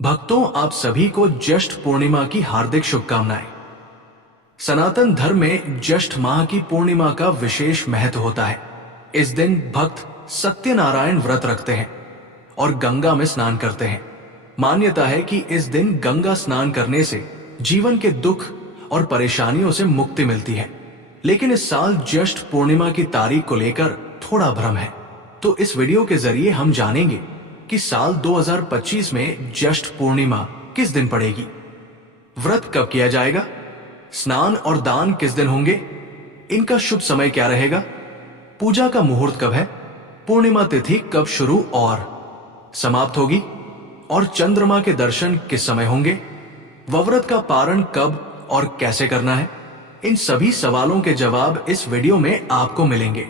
भक्तों, आप सभी को ज्येष्ठ पूर्णिमा की हार्दिक शुभकामनाएं। सनातन धर्म में ज्येष्ठ माह की पूर्णिमा का विशेष महत्व होता है। इस दिन भक्त सत्यनारायण व्रत रखते हैं और गंगा में स्नान करते हैं। मान्यता है कि इस दिन गंगा स्नान करने से जीवन के दुख और परेशानियों से मुक्ति मिलती है। लेकिन इस साल ज्येष्ठ पूर्णिमा की तारीख को लेकर थोड़ा भ्रम है। तो इस वीडियो के जरिए हम जानेंगे कि साल 2025 में ज्येष्ठ पूर्णिमा किस दिन पड़ेगी, व्रत कब किया जाएगा, स्नान और दान किस दिन होंगे, इनका शुभ समय क्या रहेगा, पूजा का मुहूर्त कब है, पूर्णिमा तिथि कब शुरू और समाप्त होगी, और चंद्रमा के दर्शन किस समय होंगे, व्रत का पारण कब और कैसे करना है। इन सभी सवालों के जवाब इस वीडियो में आपको मिलेंगे।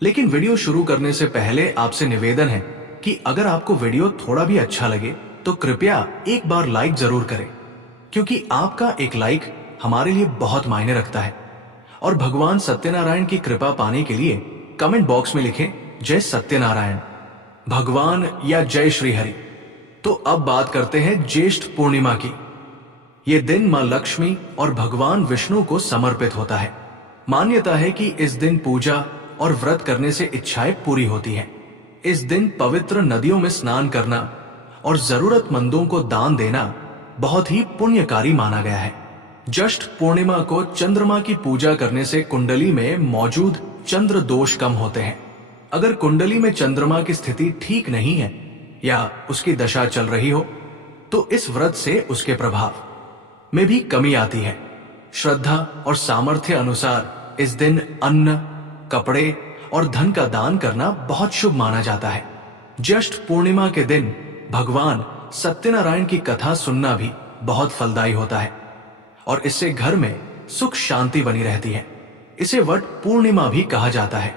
लेकिन वीडियो शुरू करने से पहले आपसे निवेदन है कि अगर आपको वीडियो थोड़ा भी अच्छा लगे तो कृपया एक बार लाइक जरूर करें, क्योंकि आपका एक लाइक हमारे लिए बहुत मायने रखता है। और भगवान सत्यनारायण की कृपा पाने के लिए कमेंट बॉक्स में लिखें जय सत्यनारायण भगवान या जय श्री हरि। तो अब बात करते हैं ज्येष्ठ पूर्णिमा की। ये दिन मां लक्ष्मी और भगवान विष्णु को समर्पित होता है। मान्यता है कि इस दिन पूजा और व्रत करने से इच्छाएं पूरी होती हैं। इस दिन पवित्र नदियों में स्नान करना और जरूरतमंदों को दान देना बहुत ही पुण्यकारी माना गया है। ज्येष्ठ पूर्णिमा को चंद्रमा की पूजा करने से कुंडली में मौजूद चंद्र दोष कम होते हैं। अगर कुंडली में चंद्रमा की स्थिति ठीक नहीं है या उसकी दशा चल रही हो तो इस व्रत से उसके प्रभाव में भी कमी आती है। श्रद्धा और सामर्थ्य अनुसार इस दिन अन्न, कपड़े और धन का दान करना बहुत शुभ माना जाता है। ज्येष्ठ पूर्णिमा के दिन भगवान सत्यनारायण की कथा सुनना भी बहुत फलदायी होता है और इससे घर में सुख शांति बनी रहती है। इसे वट पूर्णिमा भी कहा जाता है।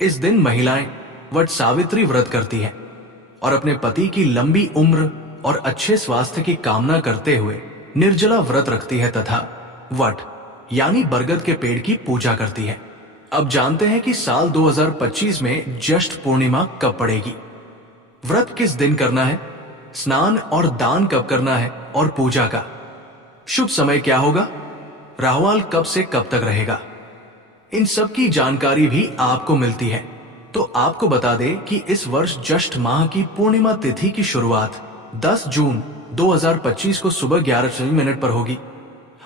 इस दिन महिलाएं वट सावित्री व्रत करती हैं और अपने पति की लंबी उम्र और अच्छे स्वास्थ्य की कामना करते हुए निर्जला व्रत रखती है तथा वट यानी बरगद के पेड़ की पूजा करती है। अब जानते हैं कि साल 2025 में ज्येष्ठ पूर्णिमा कब पड़ेगी, व्रत किस दिन करना है, स्नान और दान कब करना है और पूजा का शुभ समय क्या होगा, राहुकाल कब से कब तक रहेगा। इन सब की जानकारी भी आपको मिलती है। तो आपको बता दें कि इस वर्ष ज्येष्ठ माह की पूर्णिमा तिथि की शुरुआत 10 जून 2025 को सुबह 11 पर होगी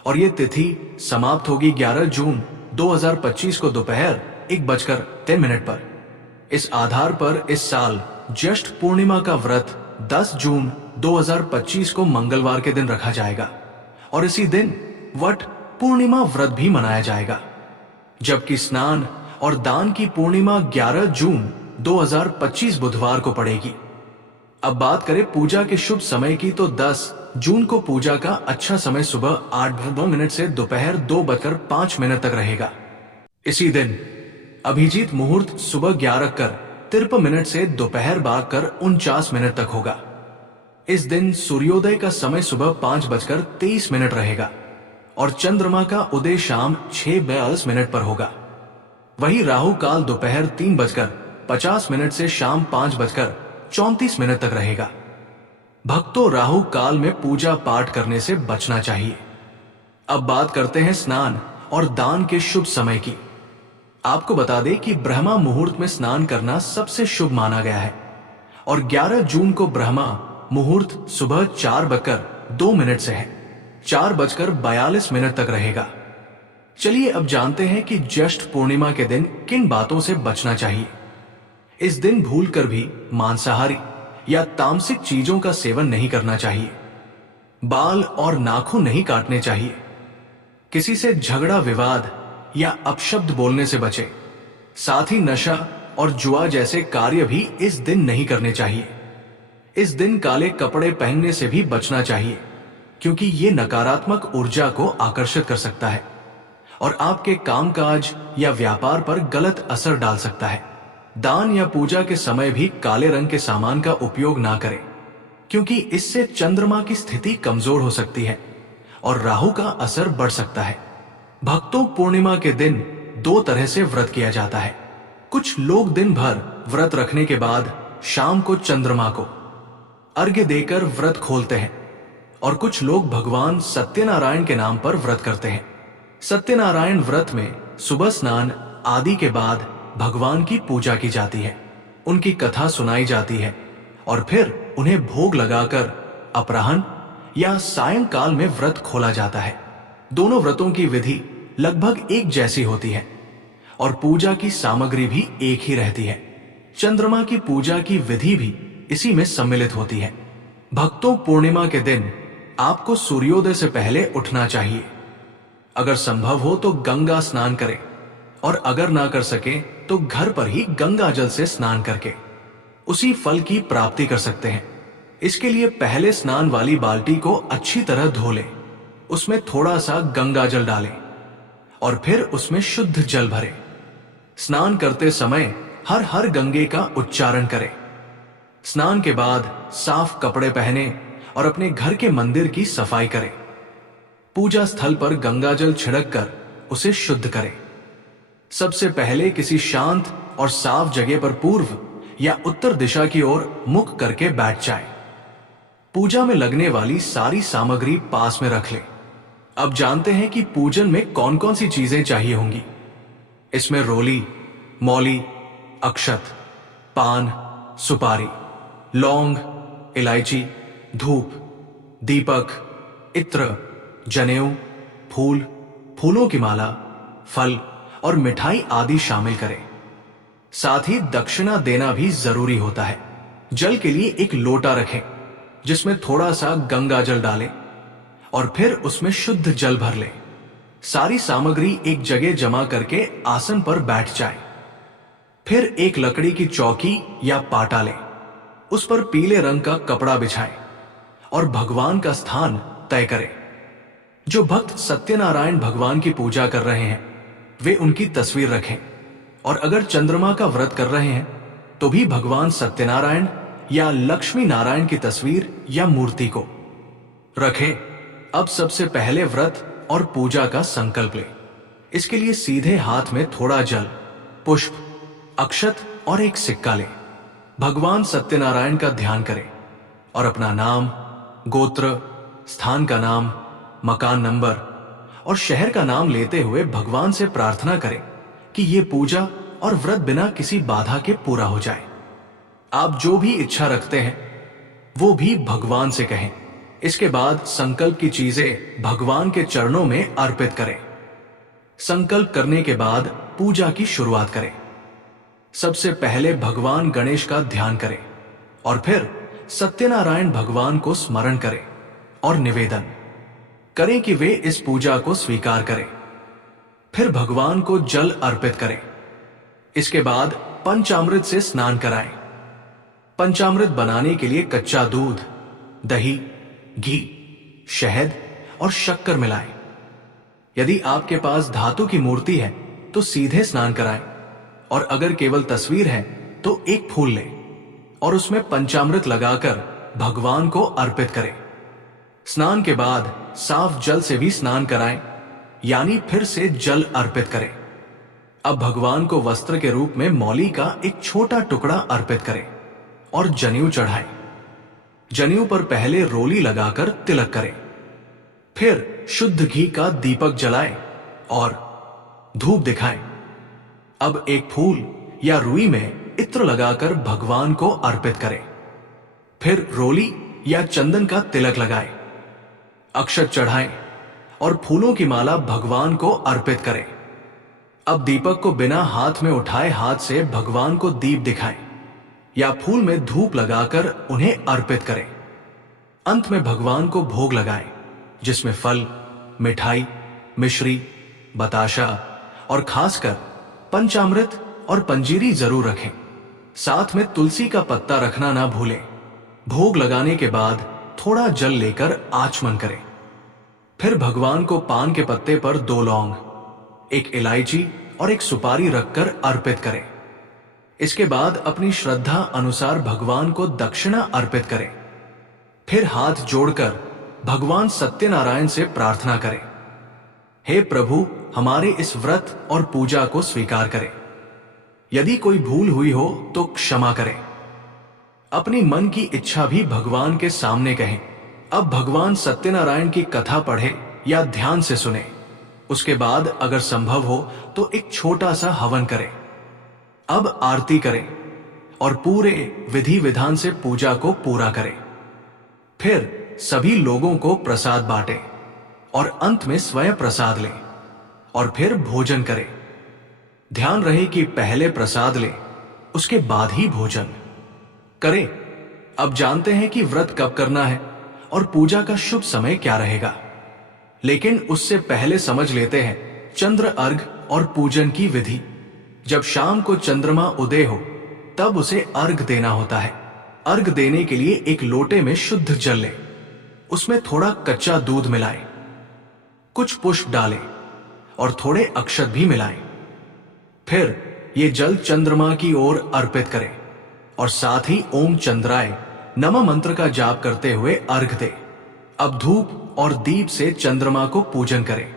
और ये तिथि समाप्त होगी 11 जून 2025 को दोपहर 1:10 पर। इस आधार पर इस साल ज्येष्ठ पूर्णिमा का व्रत 10 जून 2025 को मंगलवार के दिन रखा जाएगा और इसी दिन वट पूर्णिमा व्रत भी मनाया जाएगा, जबकि स्नान और दान की पूर्णिमा 11 जून 2025 बुधवार को पड़ेगी। अब बात करें पूजा के शुभ समय की तो 10 जून को पूजा का अच्छा समय सुबह 8:02 से दोपहर 2:05 तक रहेगा। इसी दिन अभिजीत मुहूर्त सुबह 11:53 से दोपहर 12:49 तक होगा। इस दिन सूर्योदय का समय सुबह 5:23 रहेगा और चंद्रमा का उदय शाम 6:42 पर होगा। वही राहु काल दोपहर 3:50 से शाम 5:34 तक रहेगा। भक्तों, राहु काल में पूजा पाठ करने से बचना चाहिए। अब बात करते हैं स्नान और दान के शुभ समय की। आपको बता दें कि ब्रह्मा मुहूर्त में स्नान करना सबसे शुभ माना गया है और 11 जून को ब्रह्मा मुहूर्त सुबह 4:02 से है 4:42 तक रहेगा। चलिए अब जानते हैं कि ज्येष्ठ पूर्णिमा के दिन किन बातों से बचना चाहिए। इस दिन भूलकर भी मांसाहारी या तामसिक चीजों का सेवन नहीं करना चाहिए। बाल और नाखून नहीं काटने चाहिए। किसी से झगड़ा विवाद या अपशब्द बोलने से बचे। साथ ही नशा और जुआ जैसे कार्य भी इस दिन नहीं करने चाहिए। इस दिन काले कपड़े पहनने से भी बचना चाहिए, क्योंकि ये नकारात्मक ऊर्जा को आकर्षित कर सकता है और आपके कामकाज या व्यापार पर गलत असर डाल सकता है। दान या पूजा के समय भी काले रंग के सामान का उपयोग ना करें, क्योंकि इससे चंद्रमा की स्थिति कमजोर हो सकती है और राहु का असर बढ़ सकता है। भक्तों, पूर्णिमा के दिन 2 तरह से व्रत किया जाता है। कुछ लोग दिन भर व्रत रखने के बाद शाम को चंद्रमा को अर्घ्य देकर व्रत खोलते हैं और कुछ लोग भगवान सत्यनारायण के नाम पर व्रत करते हैं। सत्यनारायण व्रत में सुबह स्नान आदि के बाद भगवान की पूजा की जाती है, उनकी कथा सुनाई जाती है और फिर उन्हें भोग लगाकर अपराह्न या सायंकाल में व्रत खोला जाता है। दोनों व्रतों की विधि लगभग एक जैसी होती है और पूजा की सामग्री भी एक ही रहती है। चंद्रमा की पूजा की विधि भी इसी में सम्मिलित होती है। भक्तों, पूर्णिमा के दिन आपको सूर्योदय से पहले उठना चाहिए। अगर संभव हो तो गंगा स्नान करें और अगर ना कर सके तो घर पर ही गंगा जल से स्नान करके उसी फल की प्राप्ति कर सकते हैं। इसके लिए पहले स्नान वाली बाल्टी को अच्छी तरह धो लें, उसमें थोड़ा सा गंगा जल डालें और फिर उसमें शुद्ध जल भरें। स्नान करते समय हर हर गंगे का उच्चारण करें। स्नान के बाद साफ कपड़े पहने और अपने घर के मंदिर की सफाई करें। पूजा स्थल पर गंगा जल छिड़क कर उसे शुद्ध करें। सबसे पहले किसी शांत और साफ जगह पर पूर्व या उत्तर दिशा की ओर मुख करके बैठ जाएं। पूजा में लगने वाली सारी सामग्री पास में रख लें। अब जानते हैं कि पूजन में कौन कौन सी चीजें चाहिए होंगी। इसमें रोली, मौली, अक्षत, पान, सुपारी, लौंग, इलायची, धूप, दीपक, इत्र, जनेऊ, फूल, फूलों की माला, फल और मिठाई आदि शामिल करें। साथ ही दक्षिणा देना भी जरूरी होता है। जल के लिए एक लोटा रखें जिसमें थोड़ा सा गंगा जल डालें और फिर उसमें शुद्ध जल भर लें। सारी सामग्री एक जगह जमा करके आसन पर बैठ जाए। फिर एक लकड़ी की चौकी या पाटा लें, उस पर पीले रंग का कपड़ा बिछाएं और भगवान का स्थान तय करें। जो भक्त सत्यनारायण भगवान की पूजा कर रहे हैं वे उनकी तस्वीर रखें और अगर चंद्रमा का व्रत कर रहे हैं तो भी भगवान सत्यनारायण या लक्ष्मी नारायण की तस्वीर या मूर्ति को रखें। अब सबसे पहले व्रत और पूजा का संकल्प लें। इसके लिए सीधे हाथ में थोड़ा जल, पुष्प, अक्षत और एक सिक्का लें। भगवान सत्यनारायण का ध्यान करें और अपना नाम, गोत्र, स्थान का नाम, मकान नंबर और शहर का नाम लेते हुए भगवान से प्रार्थना करें कि ये पूजा और व्रत बिना किसी बाधा के पूरा हो जाए। आप जो भी इच्छा रखते हैं वो भी भगवान से कहें। इसके बाद संकल्प की चीजें भगवान के चरणों में अर्पित करें। संकल्प करने के बाद पूजा की शुरुआत करें। सबसे पहले भगवान गणेश का ध्यान करें और फिर सत्यनारायण भगवान को स्मरण करें और निवेदन करें कि वे इस पूजा को स्वीकार करें। फिर भगवान को जल अर्पित करें। इसके बाद पंचामृत से स्नान कराएं। पंचामृत बनाने के लिए कच्चा दूध, दही, घी, शहद और शक्कर मिलाएं। यदि आपके पास धातु की मूर्ति है तो सीधे स्नान कराएं और अगर केवल तस्वीर है तो एक फूल लें और उसमें पंचामृत लगाकर भगवान को अर्पित करें। स्नान के बाद साफ जल से भी स्नान कराएं, यानी फिर से जल अर्पित करें। अब भगवान को वस्त्र के रूप में मौली का एक छोटा टुकड़ा अर्पित करें और जनेऊ चढ़ाएं। जनेऊ पर पहले रोली लगाकर तिलक करें। फिर शुद्ध घी का दीपक जलाएं और धूप दिखाएं। अब एक फूल या रुई में इत्र लगाकर भगवान को अर्पित करें। फिर रोली या चंदन का तिलक लगाएं, अक्षत चढ़ाएं और फूलों की माला भगवान को अर्पित करें। अब दीपक को बिना हाथ में उठाए हाथ से भगवान को दीप दिखाएं या फूल में धूप लगाकर उन्हें अर्पित करें। अंत में भगवान को भोग लगाएं, जिसमें फल, मिठाई, मिश्री, बताशा और खासकर पंचामृत और पंजीरी जरूर रखें। साथ में तुलसी का पत्ता रखना ना भूलें। भोग लगाने के बाद थोड़ा जल लेकर आचमन करें। फिर भगवान को पान के पत्ते पर 2 लौंग, एक इलायची और एक सुपारी रखकर अर्पित करें। इसके बाद अपनी श्रद्धा अनुसार भगवान को दक्षिणा अर्पित करें। फिर हाथ जोड़कर भगवान सत्यनारायण से प्रार्थना करें, हे प्रभु, हमारे इस व्रत और पूजा को स्वीकार करें। यदि कोई भूल हुई हो तो क्षमा करें। अपनी मन की इच्छा भी भगवान के सामने कहें। अब भगवान सत्यनारायण की कथा पढ़े या ध्यान से सुने। उसके बाद अगर संभव हो तो एक छोटा सा हवन करें। अब आरती करें और पूरे विधि विधान से पूजा को पूरा करें। फिर सभी लोगों को प्रसाद बांटें और अंत में स्वयं प्रसाद लें और फिर भोजन करें। ध्यान रहे कि पहले प्रसाद लें, उसके बाद ही भोजन करें। अब जानते हैं कि व्रत कब करना है और पूजा का शुभ समय क्या रहेगा, लेकिन उससे पहले समझ लेते हैं चंद्र अर्घ और पूजन की विधि। जब शाम को चंद्रमा उदय हो तब उसे अर्घ देना होता है। अर्घ देने के लिए एक लोटे में शुद्ध जल लें, उसमें थोड़ा कच्चा दूध मिलाएं, कुछ पुष्प डालें और थोड़े अक्षत भी मिलाएं। फिर ये जल चंद्रमा की ओर अर्पित करें और साथ ही ओम चंद्राय नमः मंत्र का जाप करते हुए अर्घ दें। अब धूप और दीप से चंद्रमा को पूजन करें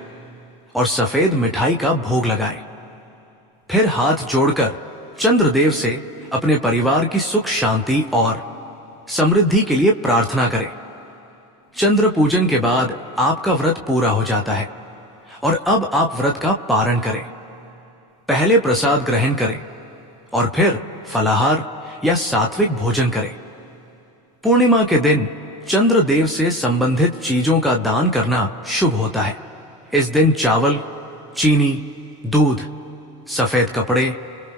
और सफेद मिठाई का भोग लगाएं। फिर हाथ जोड़कर चंद्रदेव से अपने परिवार की सुख शांति और समृद्धि के लिए प्रार्थना करें। चंद्र पूजन के बाद आपका व्रत पूरा हो जाता है और अब आप व्रत का पारण करें। पहले प्रसाद ग्रहण करें और फिर फलाहार या सात्विक भोजन करें। पूर्णिमा के दिन चंद्रदेव से संबंधित चीजों का दान करना शुभ होता है। इस दिन चावल, चीनी, दूध, सफेद कपड़े,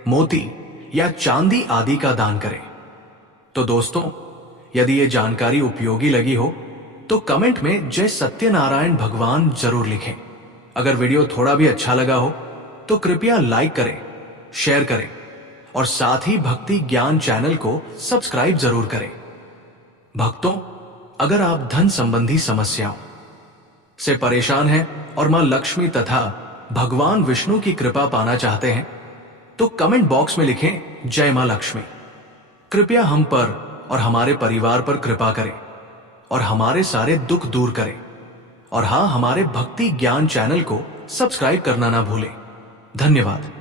मोती या चांदी आदि का दान करें। तो दोस्तों, यदि ये जानकारी उपयोगी लगी हो तो कमेंट में जय सत्यनारायण भगवान जरूर लिखें। अगर वीडियो थोड़ा भी अच्छा लगा हो तो कृपया लाइक करें, शेयर करें और साथ ही भक्ति ज्ञान चैनल को सब्सक्राइब जरूर करें। भक्तों, अगर आप धन संबंधी समस्याओं से परेशान हैं और मां लक्ष्मी तथा भगवान विष्णु की कृपा पाना चाहते हैं तो कमेंट बॉक्स में लिखें जय मां लक्ष्मी। कृपया हम पर और हमारे परिवार पर कृपा करें और हमारे सारे दुख दूर करें। और हां, हमारे भक्ति ज्ञान चैनल को सब्सक्राइब करना ना भूलें। धन्यवाद।